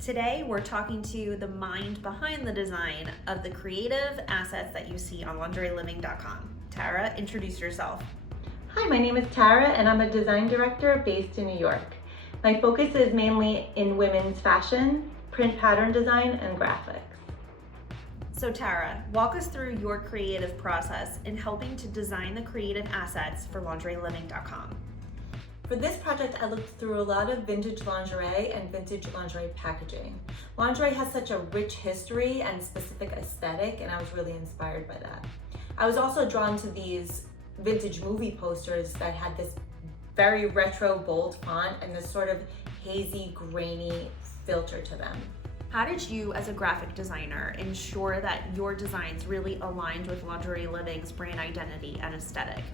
Today, we're talking to the mind behind the design of the creative assets that you see on lingeriereliving.com. Tara, introduce yourself. Hi, my name is Tara and I'm a design director based in New York. My focus is mainly in women's fashion, print pattern design, and graphics. So Tara, walk us through your creative process in helping to design the creative assets for lingeriereliving.com. For this project, I looked through a lot of vintage lingerie and vintage lingerie packaging. Lingerie has such a rich history and specific aesthetic, and I was really inspired by that. I was also drawn to these vintage movie posters that had this very retro bold font and this sort of hazy, grainy filter to them. How did you, as a graphic designer, ensure that your designs really aligned with Lingerie Living's brand identity and aesthetic?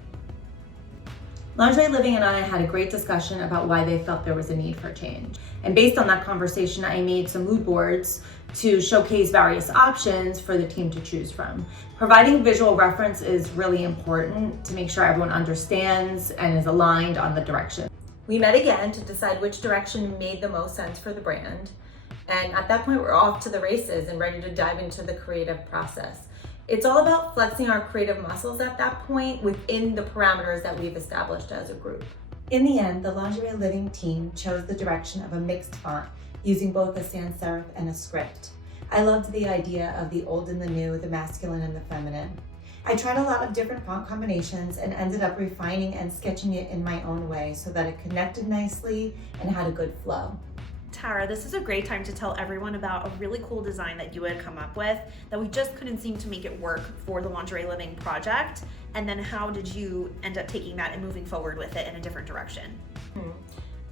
Lingerie Living and I had a great discussion about why they felt there was a need for change. And based on that conversation, I made some mood boards to showcase various options for the team to choose from. Providing visual reference is really important to make sure everyone understands and is aligned on the direction. We met again to decide which direction made the most sense for the brand. And at that point, we're off to the races and ready to dive into the creative process. It's all about flexing our creative muscles at that point within the parameters that we've established as a group. In the end, the Lingerie Living team chose the direction of a mixed font using both a sans serif and a script. I loved the idea of the old and the new, the masculine and the feminine. I tried a lot of different font combinations and ended up refining and sketching it in my own way so that it connected nicely and had a good flow. Tara, this is a great time to tell everyone about a really cool design that you had come up with that we just couldn't seem to make it work for the Lingerie Living project. And then how did you end up taking that and moving forward with it in a different direction?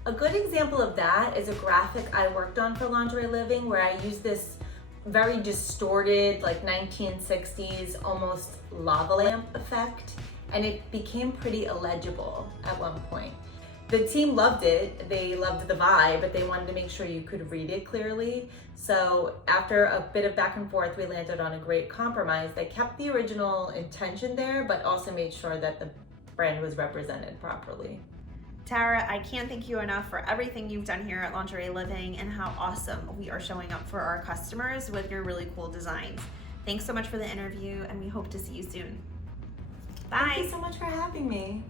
A good example of that is a graphic I worked on for Lingerie Living where I used this very distorted, like 1960s, almost lava lamp effect, and it became pretty illegible at one point. The team loved it, they loved the vibe, but they wanted to make sure you could read it clearly. So after a bit of back and forth, we landed on a great compromise that kept the original intention there, but also made sure that the brand was represented properly. Tara, I can't thank you enough for everything you've done here at Lingerie Living and how awesome we are showing up for our customers with your really cool designs. Thanks so much for the interview, and we hope to see you soon. Bye. Thank you so much for having me.